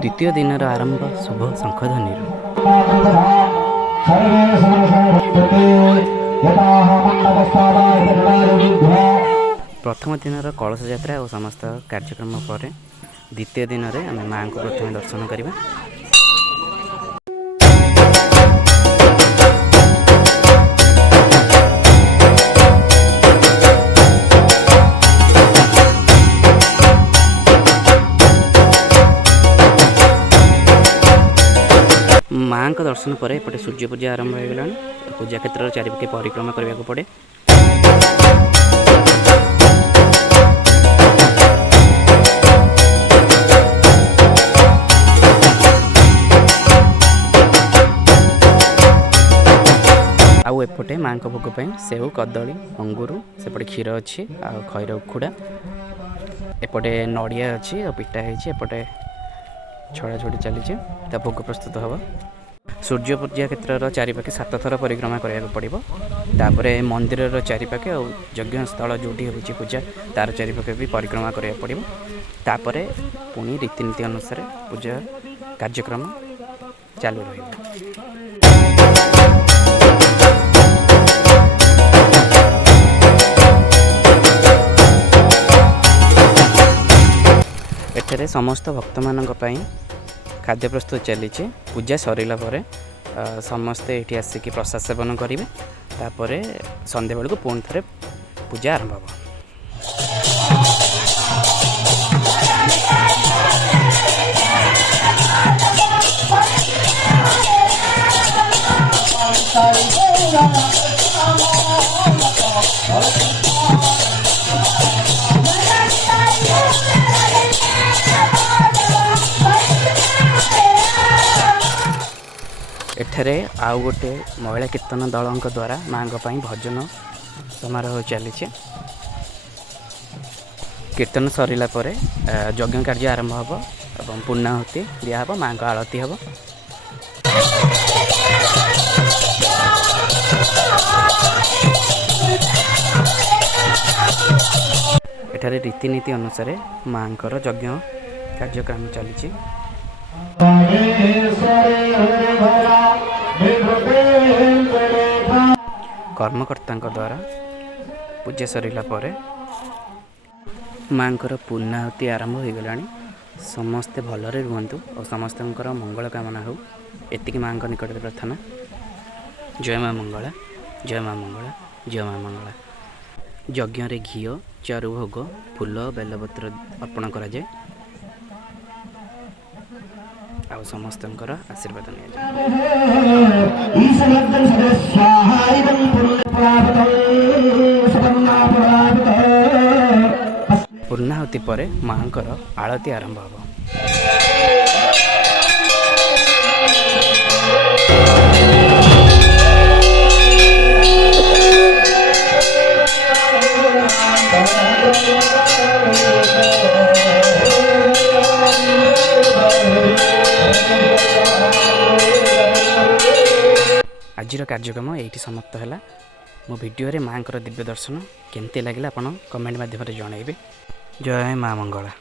द्वितीय दिन आरंभ शुभ शंखध्वनि। प्रथम दिन कलश यात्रा और समस्त कार्यक्रम पर द्वितीय दिन में आम माँ को प्रथम दर्शन करवा। माँ का दर्शन पर एपटे सूर्य पूजा आरंभ हो गला। पूजा क्षेत्र चारिपाखे परिक्रमा करने को पड़े। आउ एपटे माँ का भोग पर सेव कदली अंगूर सेपटे क्षीर अच्छी खैर उखुड़ा एपटे नड़िया अच्छी और पिटा होपटे छड़ा छड़ी चली भोग प्रस्तुत हम। सूर्य पूजा क्षेत्र चारिपाखे 7 थर परिक्रमा करने को पड़ो। तापर मंदिर चारिपाखे और यज्ञ स्थल जोटी हो पूजा तार चारिपाखे भी परिक्रमा करने को पड़ो। तापर पुणी रीतिनीति अनुसार पूजा कार्यक्रम चालू रही। एठरे समस्त भक्त मानक पई खाद्य प्रस्तुत चली। पूजा सरिला परे समस्ते एठी आसिक प्रसाद सेवन करेंगे। तापर संध्या बेलू पुणी थे पूजा आरंभ हो। एठरे आउ गोटे महिला कीर्तन दल द्वारा माँ भजन समारोह चली। कीर्तन सरिला परे यज्ञ कार्य आरंभ हो और पूर्णाहुति दिहब। माँ को आरती हम। एठारे रीतिनीति अनुसार माँ यज्ञ कार्यक्रम चली। कर्मकर्ता द्वारा पूजा सरिला परे माँ पूर्णाहुति आरंभ हो गला। समस्ते भलरे रुहंतु और समस्त मंगल कामना हो एतिक माँ निकट प्रार्थना। जय माँ मंगला, जय माँ मंगला, जय माँ मंगला। यज्ञ रे घी चारु भोग फूल बेलपत्र अर्पण करा जाए। आउ समस्त आशीर्वाद पूर्णाहुति पर माँ आरती आरंभ हो। आज कार्यक्रम ये समाप्त है। मो वीडियो रे माँ दिव्य दर्शन केमती लगे आप कमेंट माध्यम जनइबे। जय माँ मंगला।